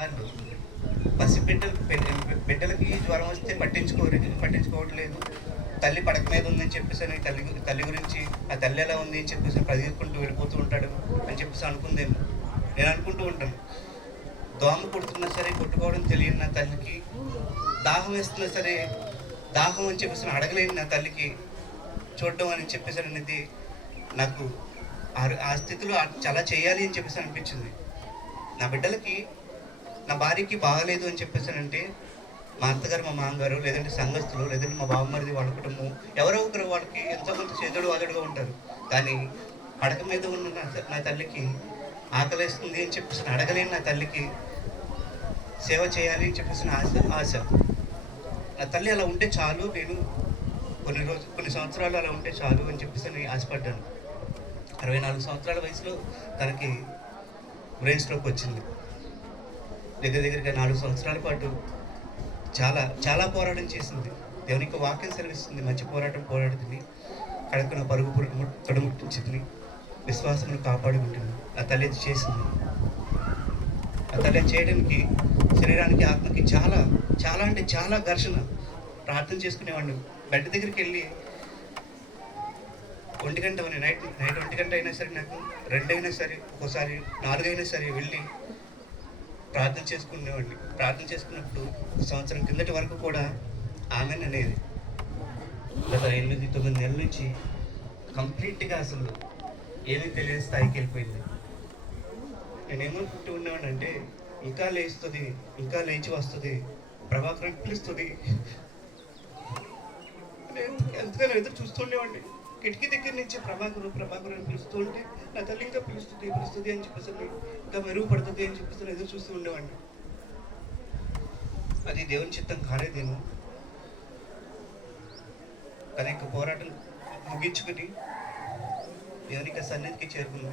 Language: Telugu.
వాళ్ళు బిడ్డలకి జ్వరం వస్తే పట్టించుకోవట్లేదు. తల్లి పడక మీద ఉందని చెప్పేసి అని తల్లి గురించి ఆ తల్లి ఎలా ఉంది అని చెప్పేసి పరిగెత్తుకుంటూ వెళ్ళిపోతూ ఉంటాడు అని చెప్పేసి అనుకుందేమో. నేను అనుకుంటూ ఉంటాను, దోమ కుడుతున్నా సరే కొట్టుకోవడం తెలియని నా తల్లికి, దాహం వేస్తున్నా సరే దాహం అని చెప్పేసి అడగలేని నా తల్లికి చూడడం అని చెప్పేసి అనేది నాకు ఆ స్థితిలో చాలా చేయాలి అని చెప్పేసి అనిపించింది. నా బిడ్డలకి, నా భార్యకి బాగలేదు అని చెప్పేసానంటే మా అత్తగారు, మా మామగారు, లేదంటే సంఘస్థులు, లేదంటే మా బావమరిది, వాళ్ళ కుటుంబం, ఎవరో ఒకరు వాళ్ళకి ఎంతో కొంత చేదుడు వాదుడుగా ఉంటారు. కానీ పడక మీద ఉన్న నా తల్లికి ఆకలేస్తుంది అని చెప్పేసి అడగలేని నా తల్లికి సేవ చేయాలి అని చెప్పేసి ఆశ. నా తల్లి అలా ఉంటే చాలు, నేను కొన్ని సంవత్సరాలు అలా ఉంటే చాలు అని చెప్పేసి ఆశపడ్డాను. 64 సంవత్సరాల వయసులో తనకి బ్రెయిన్ స్ట్రోక్ వచ్చింది. దగ్గరగా 4 సంవత్సరాల పాటు చాలా చాలా పోరాటం చేసింది. దేవునికి వాక్యం సెలవిస్తుంది, మంచి పోరాటం పోరాడుతుంది, కడుపున పరుగు తొడముట్టించింది, విశ్వాసమును కాపాడుకుంటుంది. ఆ తల్లి చేసింది. ఆ తల్లి చేయడానికి శరీరానికి ఆత్మకి చాలా చాలా అంటే చాలా ఘర్షణ. ప్రార్థన చేసుకునేవాడిని. బెడ్ దగ్గరికి వెళ్ళి 1 గంట నైట్ 1 గంట అయినా సరే, నాకు 2 అయినా సరే, ఒక్కోసారి 4 అయినా సరే వెళ్ళి ప్రార్థన చేసుకునేవాడిని. ప్రార్థన చేసుకున్నప్పుడు 1 సంవత్సరం కిందటి వరకు కూడా ఆమె అనేది గత 8-9 నెలల నుంచి కంప్లీట్గా అసలు ఏమీ తెలియని స్థాయికి వెళ్ళిపోయింది. నేనేమనుకుంటూ ఉన్నాను అంటే, ఇంకా లేస్తుంది, ఇంకా లేచి వస్తుంది, ప్రభాకరం పిలుస్తుంది. నేను ఎంతగానో ఎదురు చూస్తుండేవాడిని. కిటికీ దగ్గర నుంచి ప్రభాకరం పిలుస్తూ ఉంటే నా తల్లి ఇంకా పిలుస్తుంది అని చెప్పేసి, ఇంకా మెరుగుపడుతుంది అని చెప్పేసి ఎదురు చూస్తూ ఉండేవాడిని. అది దేవుని చిత్తం కాలేదేమో. కానీ పోరాటం ముగించుకుని దేవునికి సన్నిధికి చేరుకుంది.